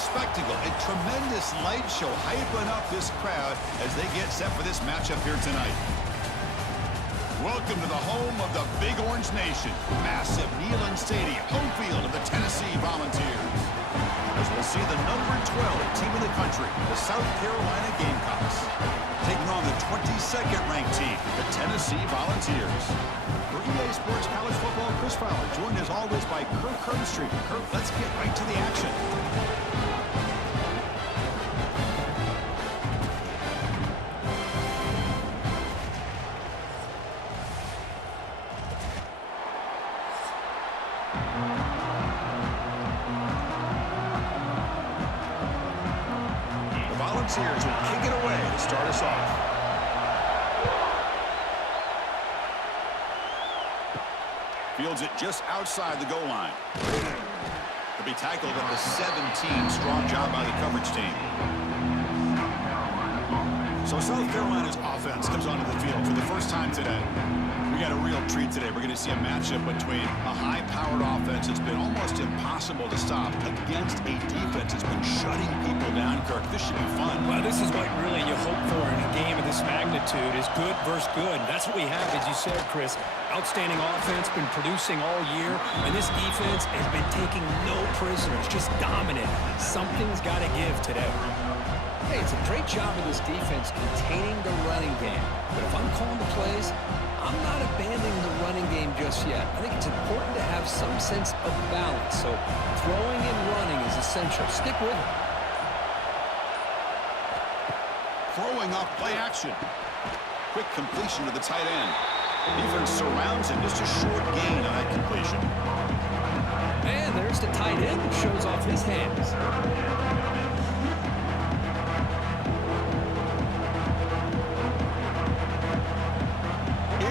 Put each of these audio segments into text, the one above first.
spectacle, a tremendous light show hyping up this crowd as they get set for this matchup here tonight. Welcome to the home of the Big Orange Nation. Massive Neyland Stadium, home field of the Tennessee Volunteers. As we'll see the number 12 team in the country, the South Carolina Gamecocks, taking on the 22nd ranked team, the Tennessee Volunteers. For EA Sports College Football, Chris Fowler, joined as always by Kirk Herbstreit. Kirk, let's get right to the action. The Volunteers will kick it away to start us off. Fields it just outside the goal line. To be tackled at the 17. Strong job by the coverage team. So South Carolina's offense comes onto the field for the first time today. We got a real treat today. We're going to see a matchup between a high-powered offense that's been almost impossible to stop against a defense that's been shutting people down, Kirk. This should be fun. Well, this is what really you hope for in a game of this magnitude is good versus good. That's what we have, as you said, Chris. Outstanding offense, been producing all year, and this defense has been taking no prisoners, just dominant. Something's got to give today. Hey, it's a great job of this defense containing the running game. But if I'm calling the plays, I'm not abandoning the running game just yet. I think it's important to have some sense of balance. So throwing and running is essential. Stick with it. Throwing off play action. Quick completion to the tight end. Defense surrounds him. Just a short gain on that completion. And there's the tight end who shows off his hands.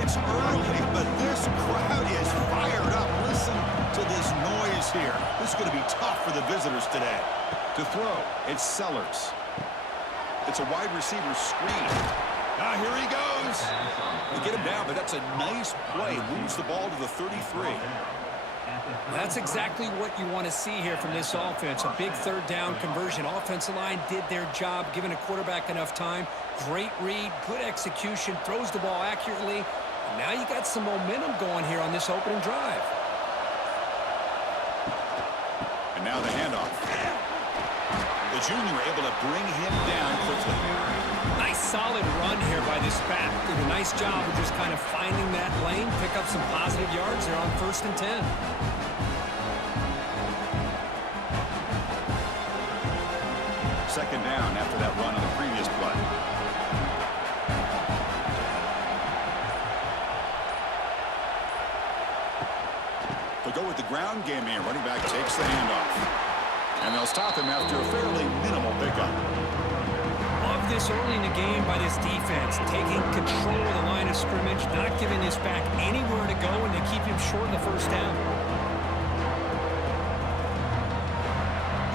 It's early, but this crowd is fired up. Listen to this noise here. This is going to be tough for the visitors today. To throw, it's Sellers. It's a wide receiver screen. Here he goes. They get him down, but that's a nice play. Moves the ball to the 33. That's exactly what you want to see here from this offense. A big third down conversion. Offensive line did their job, giving a quarterback enough time. Great read, good execution, throws the ball accurately. And now you got some momentum going here on this opening drive. And now the handoff. The junior able to bring him down quickly. Nice solid run here by this back. Did a nice job of just kind of finding that lane, pick up some positive yards there on 1st and 10. Second down after that run on the previous play. They'll go with the ground game here. Running back takes the handoff. And they'll stop him after a fairly minimal pickup. Love this early in the game by this defense, taking control of the line of scrimmage, not giving this back anywhere to go, and they keep him short of the first down.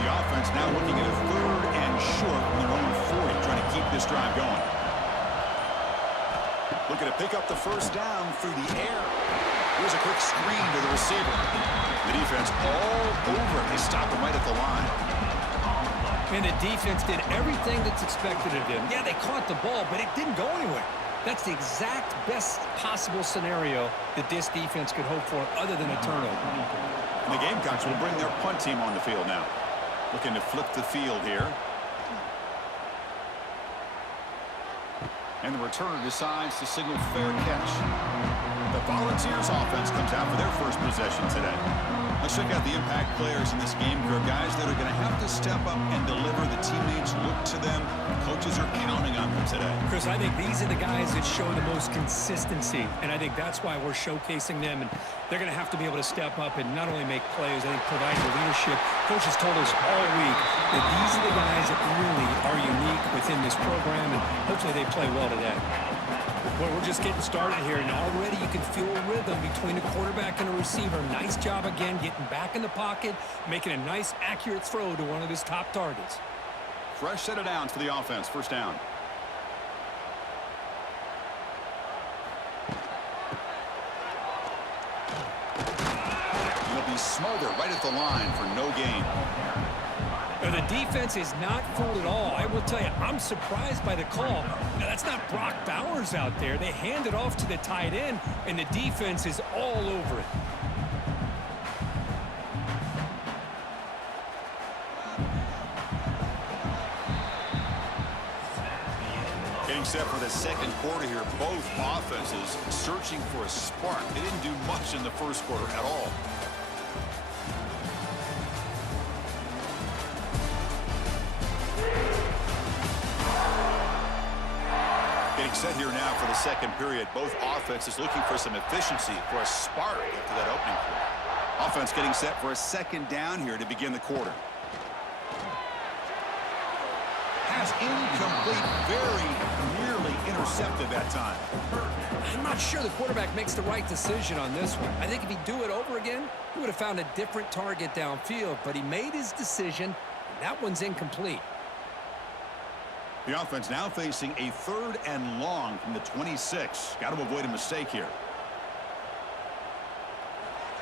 The offense now looking at a 3rd and short from their own 40, trying to keep this drive going. Looking to pick up the first down through the air. Here's a quick screen to the receiver. The defense all over it. They stop him right at the line. And the defense did everything that's expected of them. Yeah, they caught the ball, but it didn't go anywhere. That's the exact best possible scenario that this defense could hope for other than a turnover. And the Gamecocks will bring their punt team on the field now. Looking to flip the field here. And the returner decides to signal fair catch. The Volunteers offense comes out for their first possession today. Let's check out the impact players in this game group. Guys that are going to have to step up and deliver. The teammates look to them. Coaches are counting on them today. Chris, I think these are the guys that show the most consistency, and I think that's why we're showcasing them. And they're going to have to be able to step up and not only make plays, I think provide the leadership. Coach has told us all week that these are the guys that really are unique within this program, and hopefully they play well today. Well, we're just getting started here, and already you can feel a rhythm between the quarterback and the receiver. Nice job again getting back in the pocket, making a nice, accurate throw to one of his top targets. Fresh set of downs for the offense. First down. He'll be smothered right at the line for no gain. The defense is not fooled at all. I will tell you, I'm surprised by the call. Now, that's not Brock Bowers out there. They hand it off to the tight end, and the defense is all over it. Getting set for the second quarter here. Both offenses searching for a spark. They didn't do much in the first quarter at all. Getting set here now for the second period. Both offenses looking for some efficiency, for a spark after that opening quarter. Offense getting set for a second down here to begin the quarter. Pass incomplete, very nearly intercepted that time. I'm not sure the quarterback makes the right decision on this one. I think if he'd do it over again, he would have found a different target downfield, but he made his decision, and that one's incomplete. The offense now facing a 3rd and long from the 26. Got to avoid a mistake here.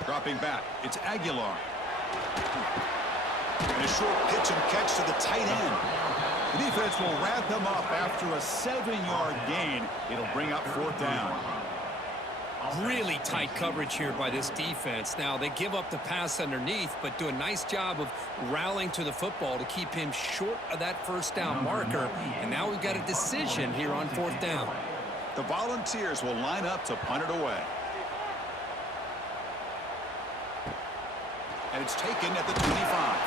Dropping back, it's Aguilar. And a short pitch and catch to the tight end. The defense will wrap him up after a 7-yard gain. It'll bring up 4th down. Really tight coverage here by this defense. Now, they give up the pass underneath, but do a nice job of rallying to the football to keep him short of that 1st down marker. And now we've got a decision here on 4th down. The Volunteers will line up to punt it away. And it's taken at the 25.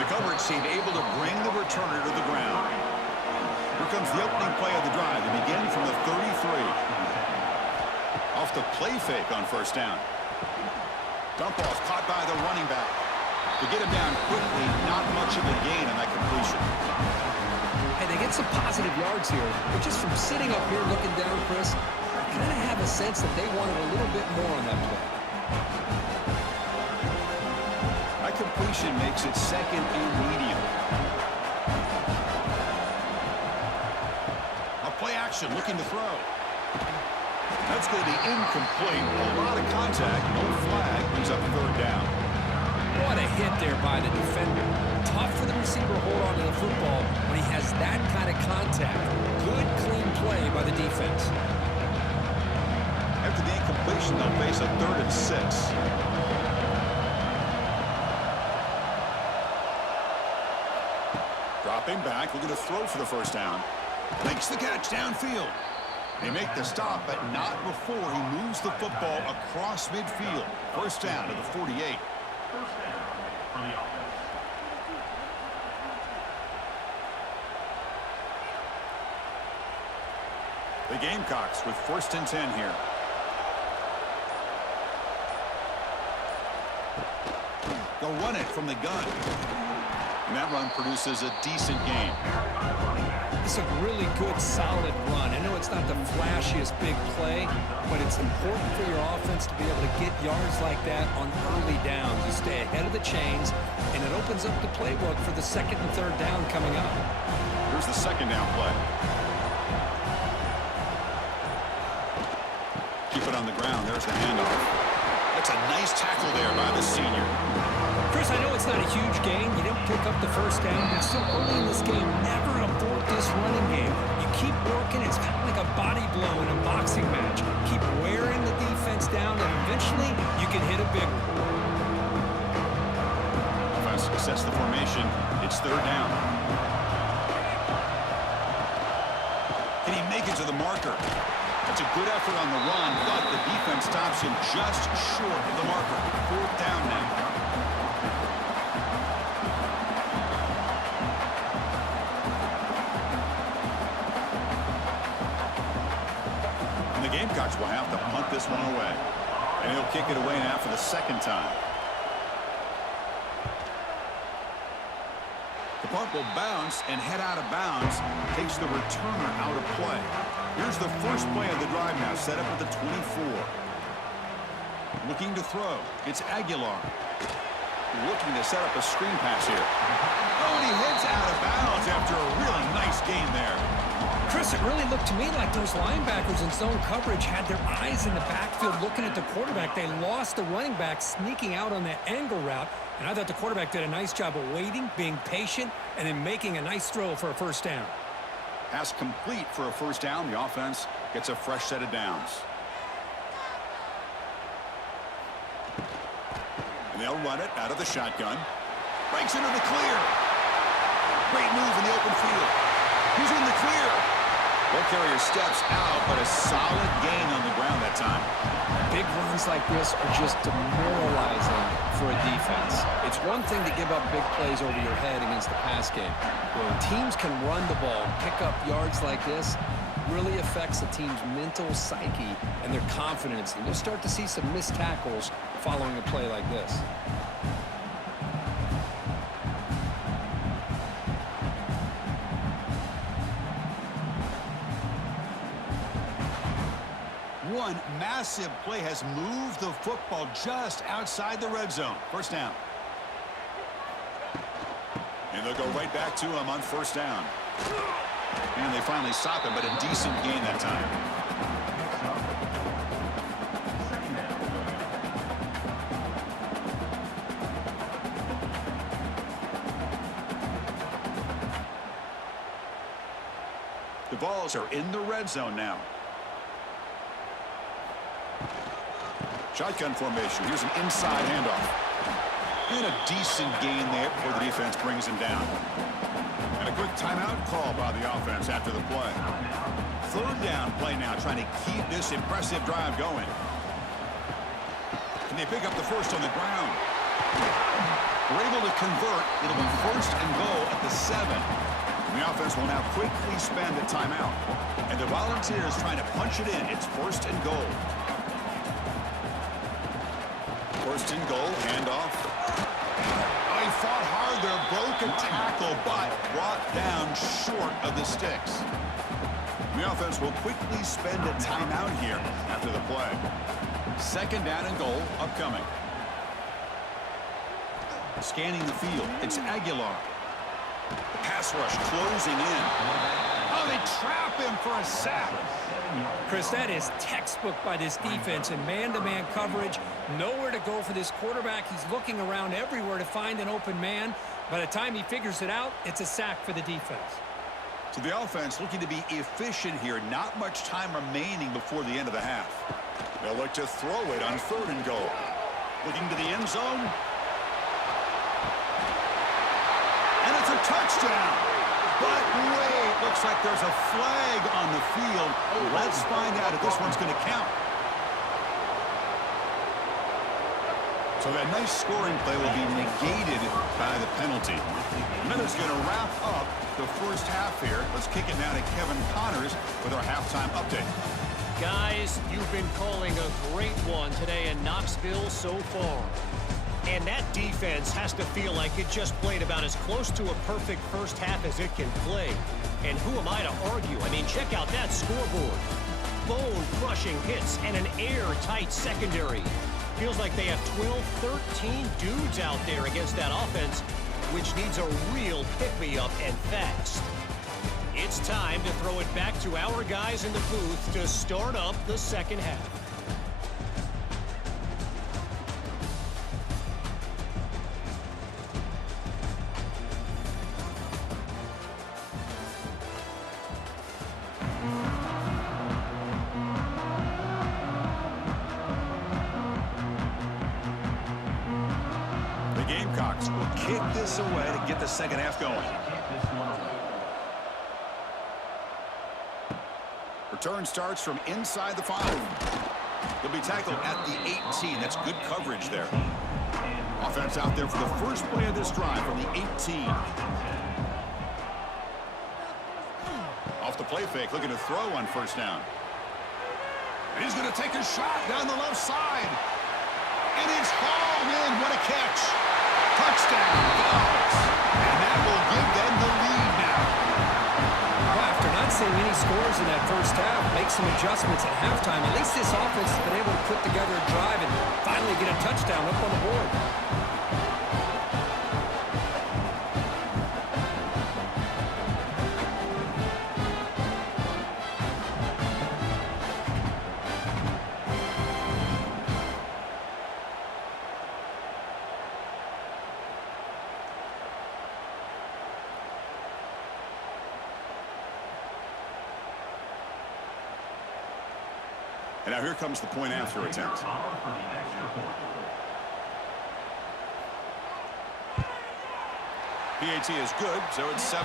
The coverage team able to bring the returner to the ground. Here comes the opening play of the drive. They begin from the 33. Off the play fake on 1st down. Dump off caught by the running back. To get him down quickly, not much of a gain on that completion. Hey, they get some positive yards here, but just from sitting up here looking down, Chris, I kind of have a sense that they wanted a little bit more on that play. That completion makes it 2nd and medium. A play action looking to throw. That's going to be incomplete. A lot of contact. No flag. Brings up 3rd down. What a hit there by the defender. Tough for the receiver to hold on to the football when he has that kind of contact. Good, clean play by the defense. After the incompletion, they'll face a 3rd and 6. Dropping back. Looking to throw for the 1st down. Makes the catch downfield. They make the stop, but not before he moves the football across midfield. 1st down to the 48. The Gamecocks with 1st and 10 here. They'll run it from the gun. And that run produces a decent gain. It's a really good, solid run. I know it's not the flashiest big play, but it's important for your offense to be able to get yards like that on early downs. You stay ahead of the chains, and it opens up the playbook for the 2nd and 3rd down coming up. Here's the 2nd down play. Keep it on the ground. There's the handoff. That's a nice tackle there by the senior. Chris, I know it's not a huge gain. You didn't pick up the 1st down, but so early in this game, never abort this running game. You keep working. It's kind of like a body blow in a boxing match. Keep wearing the defense down, and eventually you can hit a big one. Offense sets the formation. It's 3rd down. Can he make it to the marker? That's a good effort on the run, but the defense stops him just short of the marker. 4th down now. The Gamecocks will have to punt this one away. And he'll kick it away now for the 2nd time. The punt will bounce and head out of bounds. Takes the returner out of play. Here's the first play of the drive now, set up at the 24. Looking to throw. It's Aguilar. Looking to set up a screen pass here. Oh, and he heads out of bounds after a really nice gain there. Chris, a really looked to me like those linebackers in zone coverage had their eyes in the backfield looking at the quarterback. They lost the running back sneaking out on that angle route, and I thought the quarterback did a nice job of waiting, being patient, and then making a nice throw for a first down. Pass complete for a first down. The offense gets a fresh set of downs. And they'll run it out of the shotgun. Breaks into the clear. Great move in the open field. He's in the clear. Ball carrier steps out, but a solid gain on the ground that time. Big runs like this are just demoralizing for a defense. It's one thing to give up big plays over your head against the pass game. When teams can run the ball and pick up yards like this, really affects the team's mental psyche and their confidence. And you'll start to see some missed tackles following a play like this. One massive play has moved the football just outside the red zone. First down. And they'll go right back to him on first down. And they finally stop him, but a decent gain that time. The balls are in the red zone now. Shotgun formation. Here's an inside handoff. And a decent gain there before the defense brings him down. And a quick timeout call by the offense after the play. Third down play now, trying to keep this impressive drive going. Can they pick up the first on the ground? They're able to convert. It'll be first and goal at the 7. And the offense will now quickly spend a timeout. And the Volunteers trying to punch it in. It's first and goal. First and goal, handoff. Oh, he fought hard there, broke a tackle, but brought down short of the sticks. The offense will quickly spend a timeout here after the play. Second down and goal upcoming. Scanning the field, it's Aguilar. The pass rush closing in. Oh, they trap him for a sack. Chris, that is textbook by this defense in man-to-man coverage. Nowhere to go for this quarterback. He's looking around everywhere to find an open man. By the time he figures it out, it's a sack for the defense. So the offense looking to be efficient here. Not much time remaining before the end of the half. They'll look to throw it on third and goal. Looking to the end zone. And it's a touchdown. But wait, looks like there's a flag on the field. Let's find out if this one's going to count. So that nice scoring play will be negated by the penalty. And that is going to wrap up the first half here. Let's kick it now to Kevin Connors with our halftime update. Guys, you've been calling a great one today in Knoxville so far. And that defense has to feel like it just played about as close to a perfect first half as it can play. And who am I to argue? I mean, check out that scoreboard. Bone-crushing hits and an airtight secondary. Feels like they have 12, 13 dudes out there against that offense, which needs a real pick-me-up and fast. It's time to throw it back to our guys in the booth to start up the second half. Gamecocks will kick this away to get the second half going. Return starts from inside the 5. He'll be tackled at the 18. That's good coverage there. Offense out there for the first play of this drive from the 18. Off the play fake, looking to throw on first down. And he's going to take a shot down the left side. And it's hauled in. What a catch. Touchdown, Dogs. And that will give them the lead now. Well, after not seeing any scores in that first half, make some adjustments at halftime. At least this offense has been able to put together a drive and finally get a touchdown up on the board. And now here comes the point after attempt. PAT is good, so it's 7-0.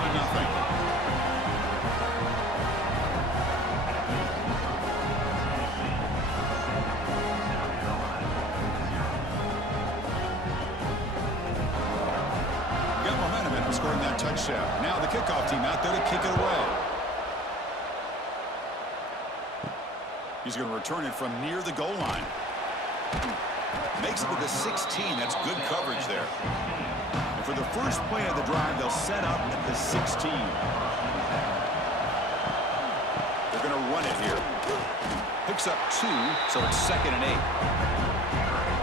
Scoring that touchdown. Now the kickoff team out there to kick it away. He's going to return it from near the goal line. Makes it to the 16. That's good coverage there. And for the first play of the drive, they'll set up at the 16. They're going to run it here. Picks up 2, so it's 2nd and 8.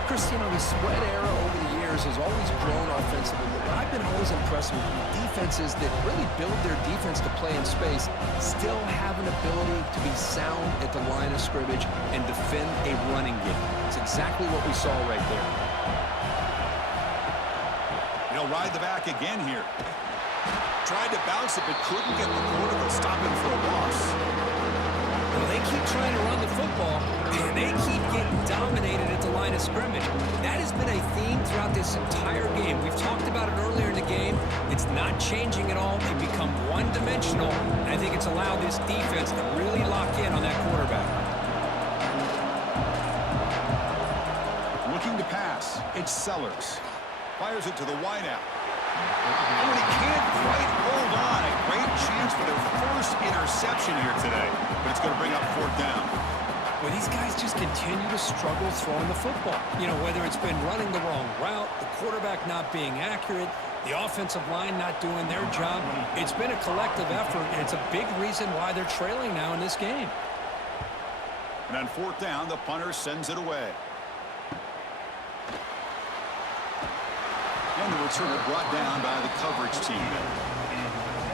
Chris, the spread era over the years has always grown offensively, but I've been always impressed with defenses that really build their defense to play in space, still have an ability to be sound at the line of scrimmage and defend a running game. It's exactly what we saw right there. He'll ride the back again here. Tried to bounce it, but couldn't get the quarter to stop him for a loss. Well, they keep trying to run the football, and they keep getting dominated at the line of scrimmage. That has been a theme throughout this entire game. We've talked about it earlier in the game. It's not changing at all. They've become one-dimensional, and I think it's allowed this defense to really lock in on that quarterback. Looking to pass. It's Sellers. Fires it to the wideout. Oh, he can't quite hold on. A great chance for their first interception here today, but it's going to bring up 4th down. Well, these guys just continue to struggle throwing the football. Whether it's been running the wrong route, the quarterback not being accurate, the offensive line not doing their job. It's been a collective effort, and it's a big reason why they're trailing now in this game. And on 4th down, the punter sends it away. And the returner brought down by the coverage team.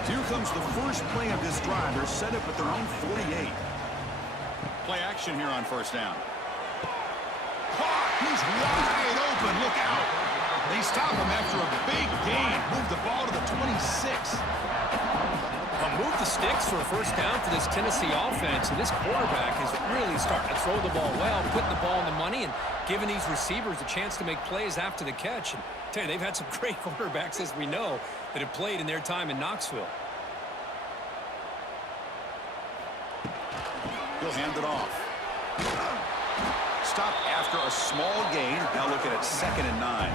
Here comes the first play of this drive. They're set up at their own 48. Play action here on 1st down. Caught! He's wide open. Look out. They stop him after a big gain. Move the ball to the 26. Move the sticks for a 1st down for this Tennessee offense. And this quarterback is really starting to throw the ball well, putting the ball in the money, and giving these receivers a chance to make plays after the catch. And I tell you, they've had some great quarterbacks, as we know, that have played in their time in Knoxville. He'll hand it off. Stop after a small gain. Now looking at 2nd and 9.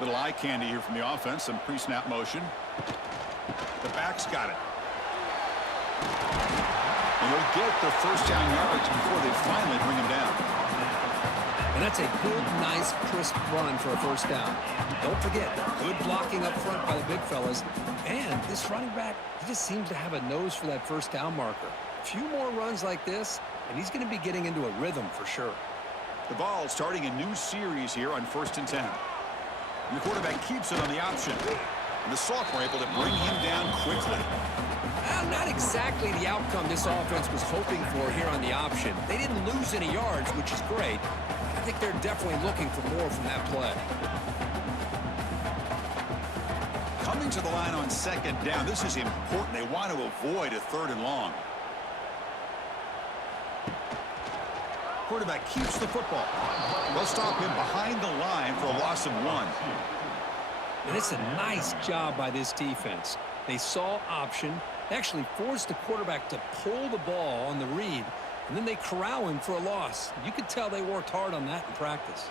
Little eye candy here from the offense. Some pre-snap motion. The back's got it. And he'll get the 1st down yards before they finally bring him down. And that's a good, nice, crisp run for a 1st down. Don't forget, good blocking up front by the big fellas. And this running back, he just seems to have a nose for that 1st down marker. A few more runs like this, and he's going to be getting into a rhythm for sure. The ball starting a new series here on 1st and 10. And the quarterback keeps it on the option. And the sophomore able to bring him down quickly. Well, not exactly the outcome this offense was hoping for here on the option. They didn't lose any yards, which is great. I think they're definitely looking for more from that play. Coming to the line on 2nd down, this is important. They want to avoid a 3rd and long. Quarterback keeps the football. They'll stop him behind the line for a loss of 1. And it's a nice job by this defense. They saw option. They actually forced the quarterback to pull the ball on the read, and then they corral him for a loss. You could tell they worked hard on that in practice.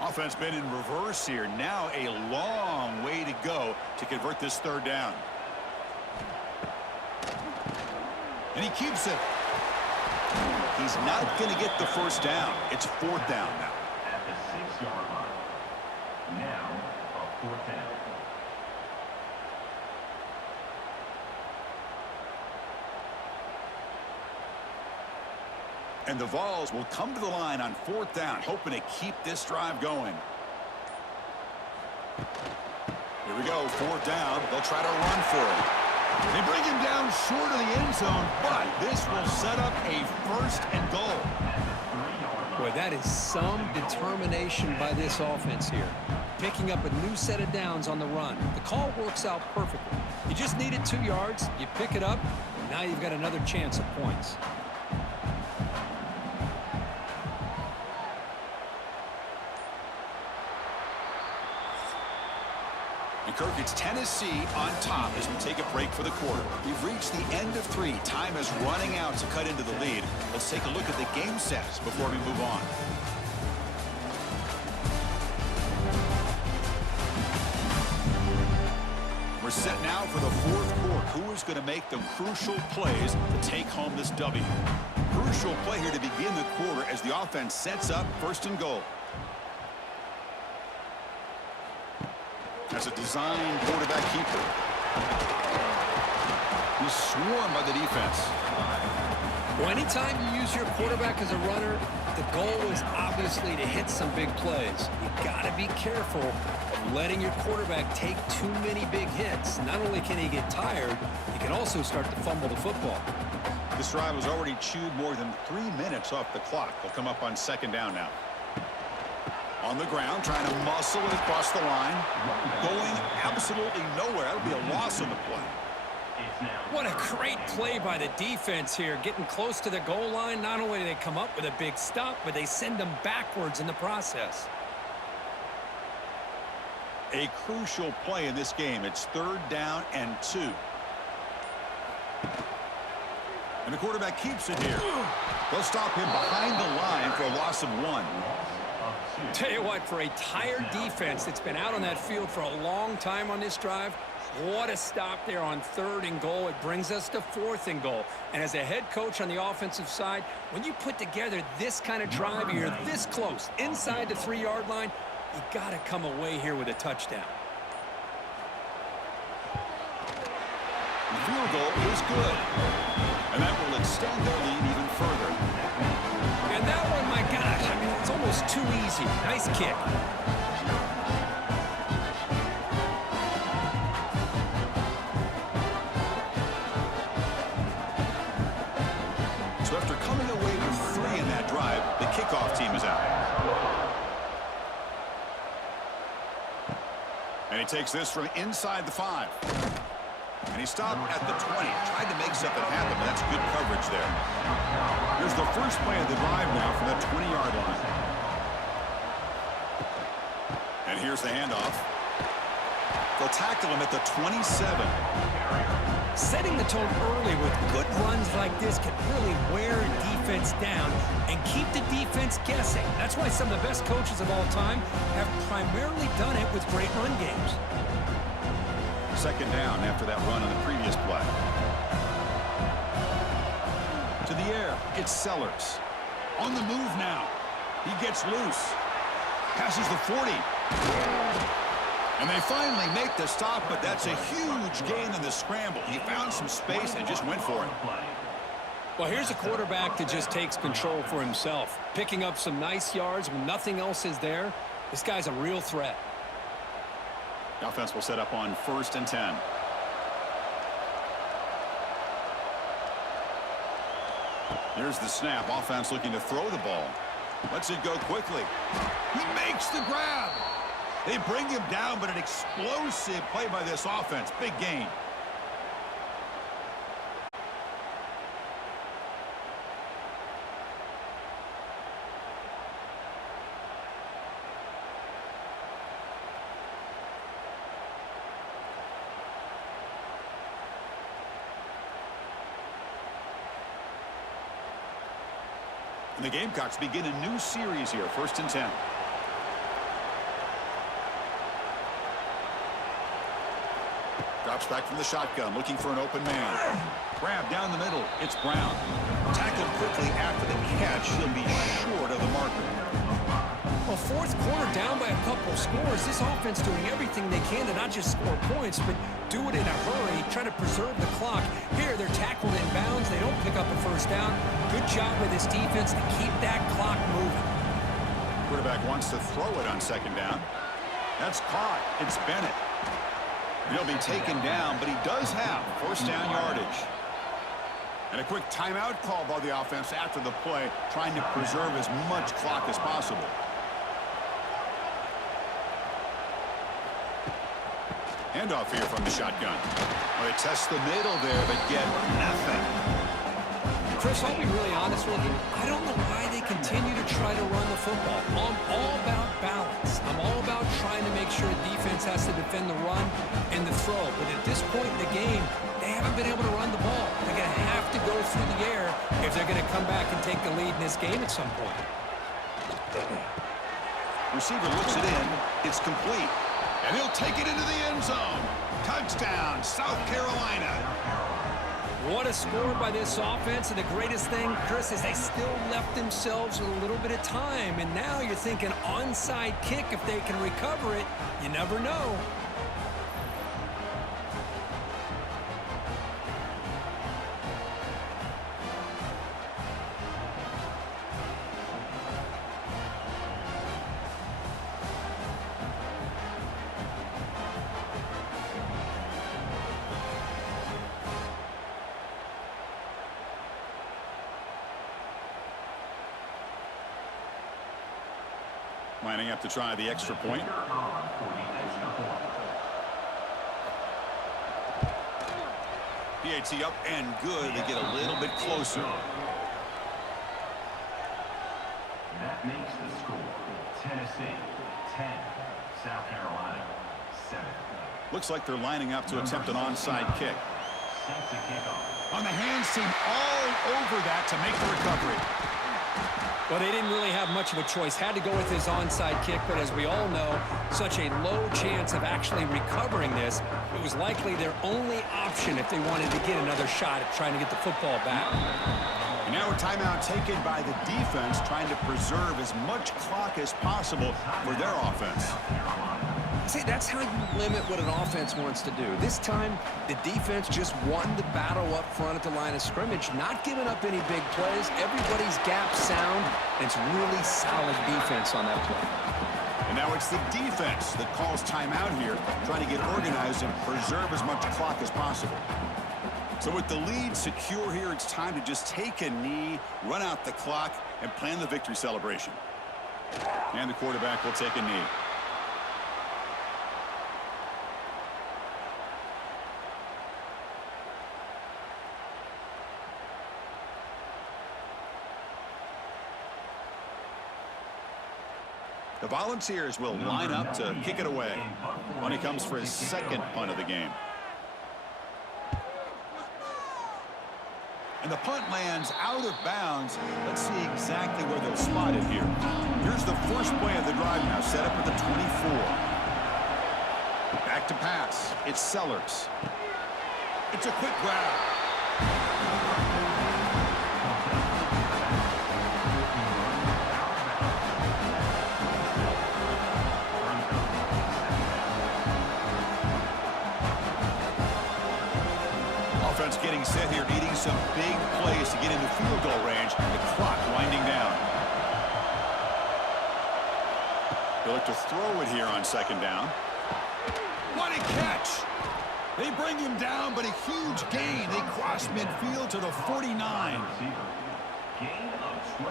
Offense been in reverse here. Now a long way to go to convert this 3rd down. And he keeps it. He's not going to get the 1st down. It's 4th down now. At the 6-yard line. Now a 4th down. And the Vols will come to the line on 4th down, hoping to keep this drive going. Here we go, 4th down. They'll try to run for it. They bring him down short of the end zone, but this will set up a 1st and goal. Boy, that is some determination by this offense here. Picking up a new set of downs on the run. The call works out perfectly. You just needed 2 yards, you pick it up, and now you've got another chance at points. And Kirk, it's Tennessee on top as we take a break for the quarter. We've reached the end of 3. Time is running out to cut into the lead. Let's take a look at the game sets before we move on. We're set now for the 4th quarter. Who is going to make the crucial plays to take home this W? Crucial play here to begin the quarter as the offense sets up 1st and goal. That's a design quarterback keeper. He's swarmed by the defense. Well, anytime you use your quarterback as a runner, the goal is obviously to hit some big plays. You got to be careful of letting your quarterback take too many big hits. Not only can he get tired, he can also start to fumble the football. This drive has already chewed more than 3 minutes off the clock. They'll come up on 2nd down now. On the ground, trying to muscle it across the line. Going absolutely nowhere. That'll be a loss on the play. What a great play by the defense here. Getting close to the goal line, not only do they come up with a big stop, but they send them backwards in the process. A crucial play in this game. It's 3rd down and 2. And the quarterback keeps it here. They'll stop him behind the line for a loss of 1. Tell you what, for a tired defense that's been out on that field for a long time on this drive, what a stop there on 3rd and goal. It brings us to 4th and goal. And as a head coach on the offensive side, when you put together this kind of drive, you're this close, inside the 3-yard line, you got to come away here with a touchdown. The field goal is good. And that will extend their lead even further. And that one, my gosh, I mean, it's almost too easy. Nice kick. So after coming away with 3 in that drive, the kickoff team is out. And he takes this from inside the 5. And he stopped at the 20. Tried to make something happen, but that's good coverage there. Here's the first play of the drive now from the 20-yard line. And here's the handoff. They'll tackle him at the 27. Setting the tone early with good runs like this can really wear a defense down and keep the defense guessing. That's why some of the best coaches of all time have primarily done it with great run games. 2nd down after that run on the previous play. To the air, it's Sellers. On the move now. He gets loose. Passes the 40. And they finally make the stop, but that's a huge gain in the scramble. He found some space and just went for it. Well, here's a quarterback that just takes control for himself. Picking up some nice yards when nothing else is there. This guy's a real threat. The offense will set up on 1st and 10. Here's the snap. Offense looking to throw the ball. Lets it go quickly. He makes the grab. They bring him down, but an explosive play by this offense. Big gain. And the Gamecocks begin a new series here, 1st and 10. Drops back from the shotgun, looking for an open man. Grab down the middle. It's Brown. Tackled quickly after the catch. He'll be short of the marker. Well, 4th quarter down by a couple of scores. This offense doing everything they can to not just score points, but do it in a hurry, try to preserve the clock. Here, they're tackled in bounds. They don't pick up a 1st down. Good job with this defense to keep that clock moving. Quarterback wants to throw it on 2nd down. That's caught. It's Bennett. He'll be taken down, but he does have first down yardage. And a quick timeout call by the offense after the play, trying to preserve as much clock as possible. Handoff here from the shotgun. Well, they test the middle there, but get nothing. Chris, I'll be really honest with you. I don't know why they continue to try to run the football. I'm all about balance. I'm all about trying to make sure a defense has to defend the run and the throw. But at this point in the game, they haven't been able to run the ball. They're going to have to go through the air if they're going to come back and take the lead in this game at some point. Receiver looks it in. It's complete. And he'll take it into the end zone. Touchdown, South Carolina. What a score by this offense, and the greatest thing, Chris, is they still left themselves with a little bit of time, and now you're thinking onside kick if they can recover it. You never know. Lining up to try the extra point. PAT up and good. They get a little bit closer. That makes the score Tennessee 10, South Carolina 7. Looks like they're lining up to attempt an onside kick. Set to kick off. On the hands team all over that to make the recovery. Well, they didn't really have much of a choice. Had to go with his onside kick, but as we all know, such a low chance of actually recovering this. It was likely their only option if they wanted to get another shot at trying to get the football back. And now a timeout taken by the defense, trying to preserve as much clock as possible for their offense. See, that's how you limit what an offense wants to do. This time, the defense just won the battle up front at the line of scrimmage, not giving up any big plays. Everybody's gap sound, and it's really solid defense on that play. And now it's the defense that calls timeout here, trying to get organized and preserve as much clock as possible. So with the lead secure here, it's time to just take a knee, run out the clock, and plan the victory celebration. And the quarterback will take a knee. The Volunteers will line up to kick it away when he comes for his second punt of the game. And the punt lands out of bounds. Let's see exactly where they'll spot it here. Here's the first play of the drive now, set up at the 24. Back to pass. It's Sellers. It's a quick grab. Offense getting set here, needing some big plays to get into field goal range. The clock winding down. They look to throw it here on second down. What a catch! They bring him down, but a huge gain. They cross midfield to the 49. Gain of 24.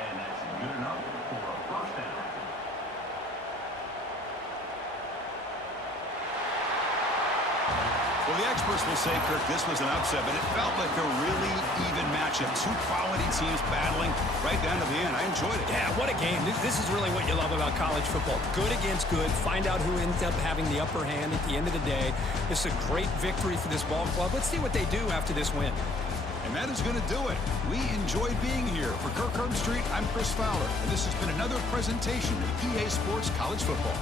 And that's good enough for a first down. Well, the experts will say, Kirk, this was an upset, but it felt like a really even matchup. Two quality teams battling right down to the end. I enjoyed it. Yeah, what a game. This is really what you love about college football. Good against good. Find out who ends up having the upper hand at the end of the day. This is a great victory for this ball club. Let's see what they do after this win. And that is going to do it. We enjoyed being here. For Kirk Street, I'm Chris Fowler, and this has been another presentation of EA Sports College Football.